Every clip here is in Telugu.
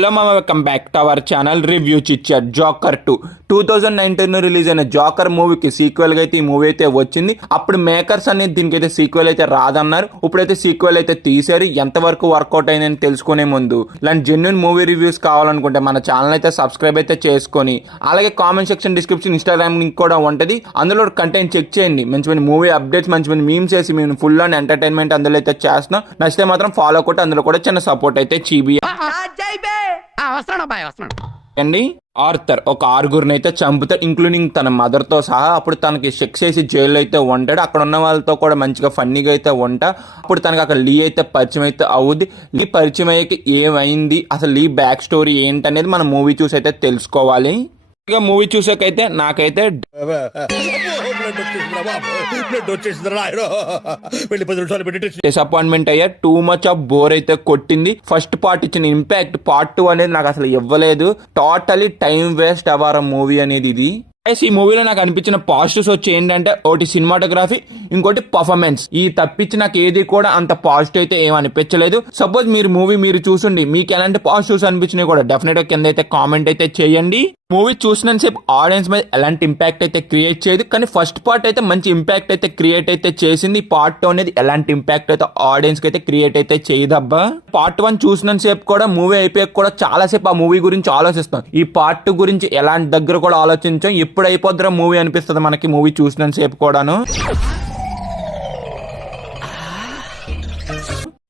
హలో మామ, welcome back to our channel review చిచ్చర్. జోకర్ 2 2019 రిలీజ్ అయిన జోకర్ మూవీకి సీక్వెల్ గా అయితే ఈ మూవీ అయితే వచ్చింది. అప్పుడు మేకర్స్ అనేది దీనికైతే సీక్వెల్ అయితే రాదన్నారు. ఇప్పుడైతే సీక్వెల్ అయితే తీశారు. ఎంతవరకు వర్కౌట్ అయిందని తెలుసుకునే ముందు ఇలాంటి జెన్యున్ మూవీ రివ్యూస్ కావాలనుకుంటే మన ఛానల్ అయితే సబ్స్క్రైబ్ అయితే చేసుకొని, అలాగే comment section, description, Instagram link కూడా ఉంటుంది. అందులో కంటెంట్ చెక్ చేయండి. మంచి మంచి మూవీ అప్డేట్స్, మంచి మంచి మీమ్స్ చేసి మేము ఫుల్ అండ్ ఎంటర్టైన్మెంట్ అందులో అయితే చేస్తున్నాం. నచ్చితే మాత్రం ఫాలో కొట్టి అందులో కూడా చిన్న సపోర్ట్ అయితే చీబీ అండి. ఆర్థర్ ఒక ఆరుగురిని అయితే చంపుతాడు, ఇంక్లూడింగ్ తన మదర్ తో సహా. అప్పుడు తనకి సెక్స్ చేసి జైల్లో అయితే ఉంటాడు. అక్కడ ఉన్న వాళ్ళతో కూడా మంచిగా ఫన్నీగా అయితే ఉంటా. అప్పుడు తనకి అక్కడ లీ అయితే పరిచయం అయితే అవుద్ది. లీ పరిచయం అయ్యాక ఏమైంది, అసలు లీ బ్యాక్ స్టోరీ ఏంటనేది మనం మూవీ చూసి అయితే తెలుసుకోవాలి. ఇక మూవీ చూసాకైతే నాకైతే డిసప్పాయింట్మెంట్ అయ్యా. టూ మచ్ ఆఫ్ బోర్ అయితే కొట్టింది. ఫస్ట్ పార్ట్ ఇచ్చిన ఇంపాక్ట్ పార్ట్ 2 అనేది నాకు అసలు ఇవ్వలేదు. టోటలీ టైం వేస్ట్ అవ్వరం మూవీ అనేది ఇది. ఈ మూవీలో నాకు అనిపించిన పాజిటివ్స్ వచ్చి ఏంటంటే, ఒకటి సినిమాటోగ్రఫీ, ఇంకోటి పర్ఫార్మెన్స్. ఈ తప్పించి నాకు ఏది కూడా అంత పాజిటివ్ అయితే ఏం అనిపించలేదు. సపోజ్ మీరు చూసుండి మీకు ఎలాంటి పాజిటివ్స్ అనిపించినాయి కూడా డెఫినెట్ గా కింద అయితే కామెంట్ అయితే చేయండి. మూవీ చూసినంతసేపు ఆడియన్స్ మీద ఎలాంటి ఇంపాక్ట్ అయితే క్రియేట్ చేయదు, కానీ ఫస్ట్ పార్ట్ అయితే మంచి ఇంపాక్ట్ అయితే క్రియేట్ అయితే చేసింది. పార్ట్ 2 అనేది ఎలాంటి ఇంపాక్ట్ అయితే ఆడియన్స్ కి అయితే క్రియేట్ అయితే చేయదబ్బా. పార్ట్ 1 చూసినంతసేపు కూడా మూవీ అయిపోయాక కూడా చాలా సేపు ఆ మూవీ గురించి ఆలోచిస్తాం. ఈ పార్ట్ 2 గురించి ఎలాంటి దగ్గర కూడా ఆలోచించాం. ఎప్పుడు అయిపోద్దిరా మూవీ అనిపిస్తుంది మనకి మూవీ చూసినంతసేపు కూడాను.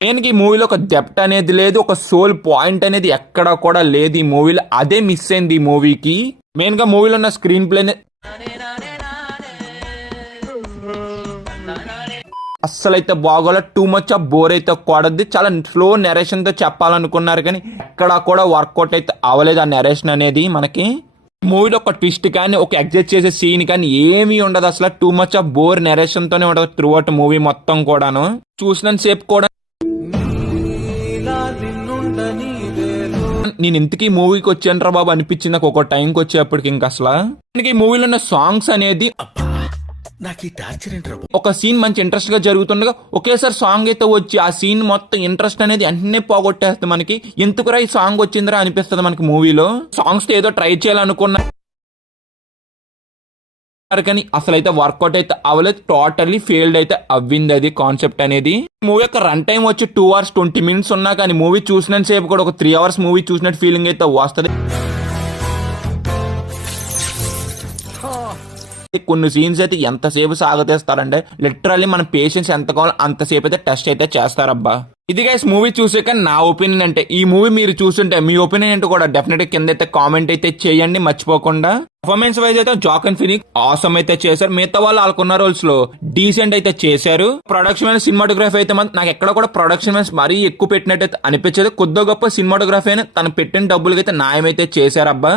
నేను ఈ మూవీలో ఒక డెప్త్ అనేది లేదు, ఒక సోల్ పాయింట్ అనేది ఎక్కడ కూడా లేదు ఈ మూవీలో. అదే మిస్ అయింది ఈ మూవీకి. మెయిన్ గా మూవీలో ఉన్న స్క్రీన్ ప్లే అస్సలైతే బాగోలే. టూ మచ్ ఆఫ్ బోర్ అయితే కొడద్ది. చాలా స్లో నెరేషన్ తో చెప్పాలనుకున్నారు, కానీ ఎక్కడా కూడా వర్కౌట్ అయితే అవ్వలేదు ఆ నెరేషన్ అనేది. మనకి మూవీలో ఒక ట్విస్ట్ కానీ, ఒక ఎగ్జైట్ చేసే సీన్ కానీ ఏమీ ఉండదు. అసలు two much of bore narration తోనే ఉండదు త్రూ అవుట్ మూవీ మొత్తం కూడాను. చూసినంత సేపు కూడా నేను ఇంతకీ మూవీకి వచ్చాను బాబు అనిపించింది నాకు ఒక టైంకి వచ్చేప్పటికి. ఇంకా అసలు ఈ మూవీలో ఉన్న సాంగ్స్ అనేది ఒక సీన్ మంచి ఇంట్రెస్ట్ గా జరుగుతుండగా ఒకేసారి సాంగ్ అయితే వచ్చి ఆ సీన్ మొత్తం ఇంట్రెస్ట్ అనేది అన్నీ పోగొట్టేస్తుంది మనకి. ఎందుకురా ఈ సాంగ్ వచ్చిందిరా అనిపిస్తుంది మనకి మూవీలో. సాంగ్స్ తో ఏదో ట్రై చేయాలనుకున్నా కానీ అసలు అయితే వర్కౌట్ అయితే అవ్వలేదు. టోటల్లీ ఫెయిల్డ్ అయితే అవ్వింది అది కాన్సెప్ట్ అనేది. మూవీ యొక్క రన్ టైం వచ్చి 2 hours 20 minutes ఉన్నా కానీ మూవీ చూసినంత సేపు కూడా ఒక 3 hours మూవీ చూసినట్టు ఫీలింగ్ అయితే వస్తుంది. కొన్ని సీన్స్ అయితే ఎంతసేపు సాగతేస్తారంటే లిటరల్లీ మన పేషెన్స్ ఎంత కావాలో అంతసేపు అయితే టెస్ట్ అయితే చేస్తారబ్బా. ఇది గైస్ మూవీ చూసాక నా ఒపీనియన్. అంటే ఈ మూవీ మీరు చూస్తుంటే మీ ఒపీనియన్ ఏంటో కూడా డెఫినెట్ గా కింద అయితే కామెంట్ అయితే చేయండి మర్చిపోకుండా. పర్ఫార్మెన్స్ వైజ్ అయితే జాకన్ ఫినిక్స్ ఆసమ్ అయితే చేశారు. మిగతా వాళ్ళు వాళ్ళకున్న రోల్స్ లో డీసెంట్ అయితే చేశారు. ప్రొడక్షన్ అండ్ సినిమాటోగ్రఫీ అయితే నాకు ఎక్కడ కూడా ప్రొడక్షన్ మరీ ఎక్కువ పెట్టినట్టు అయితే అనిపించదు. కొద్దిగా గొప్ప సినిమాటోగ్రఫీ అయినా తను పెట్టిన డబ్బులకి అయితే న్యాయం అయితే చేశారబ్బా.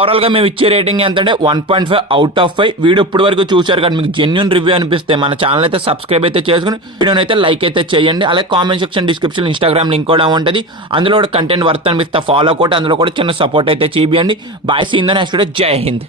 ఓవరాల్ గా మేము ఇచ్చే రేటింగ్ ఎంత అంటే 1.5 out of 5. వీడియో ఇప్పుడు వరకు చూసారు కానీ మీకు జెన్యున్ రివ్యూ అనిపిస్తే మన ఛానల్ అయితే సబ్స్క్రైబ్ అయితే చేసుకుని వీడియోని అయితే లైక్ అయితే చేయండి. అలాగే comment section, description, Instagram link కూడా ఉంటుంది. అందులో కూడా కంటెంట్ వర్త్ అనిపిస్తే ఫాలో కూడా, అందులో కూడా చిన్న సపోర్ట్ అయితే చేయండి. Bye, seen the next video. జై హింద్.